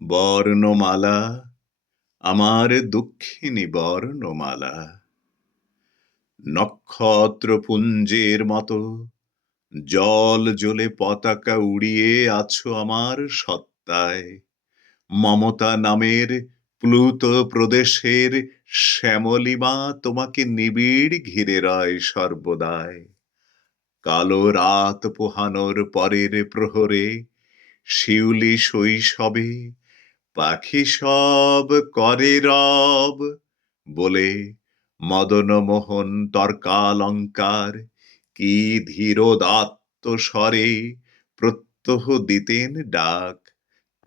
বর্ণমালা, আমার দুঃখিনী বর্ণমালা। নক্ষত্রপুঞ্জের মতো জল জ্বলে পতাকা উড়িয়ে আছো আমার সত্তায়। মমতা নামের প্লুত প্রদেশের শ্যামলিমা তোমাকে নিবিড় ঘিরে রয় সর্বদায়। কালো রাত পোহানোর পরের প্রহরে শিউলি শৈশবে পাখি সব করে রব, বলে, মদন মোহন তর্কালঙ্কার, কি ধীরোদাত্ত স্বরে প্রত্যহ দিতেন ডাক।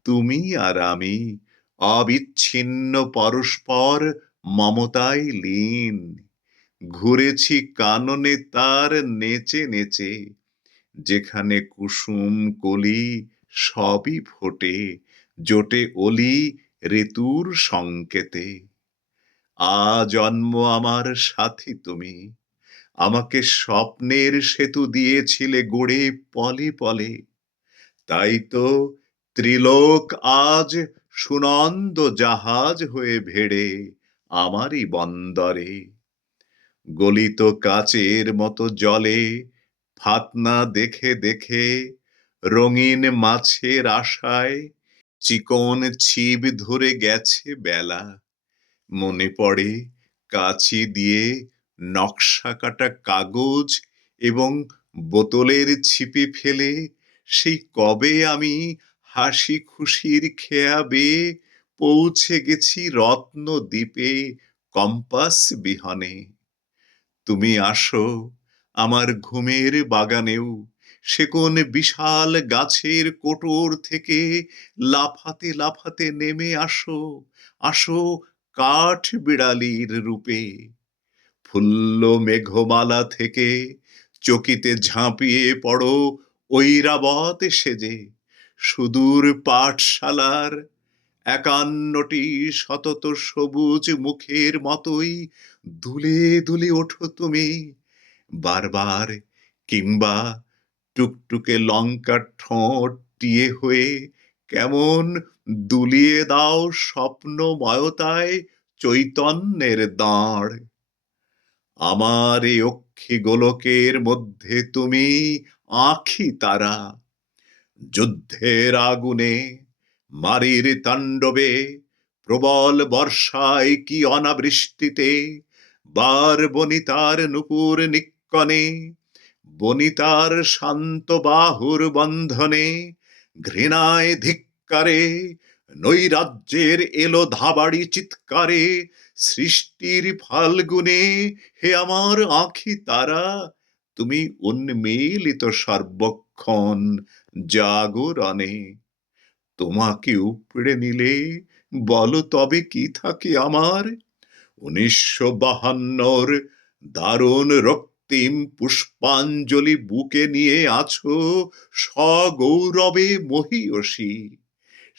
তুমি আর আমি অবিচ্ছিন্ন পরস্পর মমতায় লীন। ঘুরেছি কাননে তার নেচে নেচে, যেখানে কুসুম কলি সবই ফোটে জোটে অলি ঋতুর সংকেতে। আজন্ম আমার সাথী তুমি। আমাকে স্বপ্নের সেতু দিয়েছিলে গড়ে পলে পলে। তাই তো ত্রিলোক আজ সুনন্দ জাহাজ হয়ে ভেড়ে আমারই বন্দরে। গলিত কাচের মতো জলে ফাতনা দেখে দেখে রঙিন মাছের আশায় চিকন ছিপ ধরে গেছে বেলা। মনে পড়ে কাচি দিয়ে নকশা কাটা কাগজ এবং বোতলের ছিপে ফেলে। সেই কবে আমি হাসি খুশির খেয়া বেয়ে পৌঁছে গেছি রত্ন দ্বীপে কম্পাস বিহনে। তুমি আসো আমার ঘুমের বাগানেও। সে কোন বিশাল গাছের কোটর থেকে লাফাতে লাফাতে নেমে আসো আসো কাঠ বিড়ালির রূপে। ফুল্ল মেঘমালা থেকে চকিতে ঝাঁপিয়ে পড়ো ঐরাবত সেজে। সুদূর পাঠশালার একান্নটি শতত সবুজ মুখের মতোই দুলে দুলে ওঠো তুমি। বারবার কিংবা টুকটুকে লঙ্কার ঠোঁট টিয়ে হয়ে কেমন দুলিয়ে দাও স্বপ্নময়তায় চৈতন্যের দাঁড়। আমার এই অক্ষি গোলকের মধ্যে তুমি আখি তারা। যুদ্ধের আগুনে মারির তাণ্ডবে প্রবল বর্ষায় কি অনাবৃষ্টিতে বার বনিতার নুপুর নিক্কনে বনিতার শান্ত বাহুর বন্ধনে, ঘৃণায় ধিক্কারে, নৈরাজ্যের এলো ধাবাড়ি চিৎকারে, সৃষ্টির ফাল্গুনে, হে আমার আঁখি তারা, তুমি উন্মিলিত সর্বক্ষণ জাগরণে তোমাকে উপড়ে নিলে বলো তবে কি থাকে আমার? উনিশশো বাহান্নর দারুণ রক্তিম পুষ্পাঞ্জলি বুকে নিয়ে আছো সগৌরবে মহিয়সী।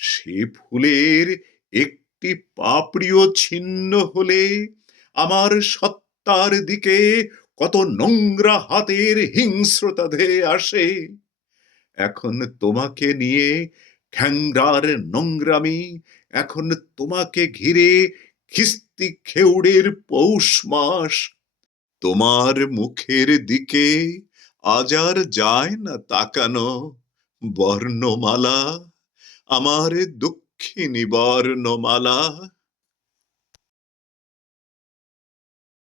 সে ফুলের একটি পাপড়িও ছিন্ন হলে আমার সত্তার দিকে কত নোংরা হাতের হিংস্রতা ধেয়ে আসে। এখন তোমাকে নিয়ে খ্যাংরার নোংরামি, এখন তোমাকে ঘিরে খিস্তি খেউড়ের পৌষ মাস তোমার মুখের দিকে আজার যায় না তাকানো বর্ণমালা আমার দুঃখিনী বর্ণমালা।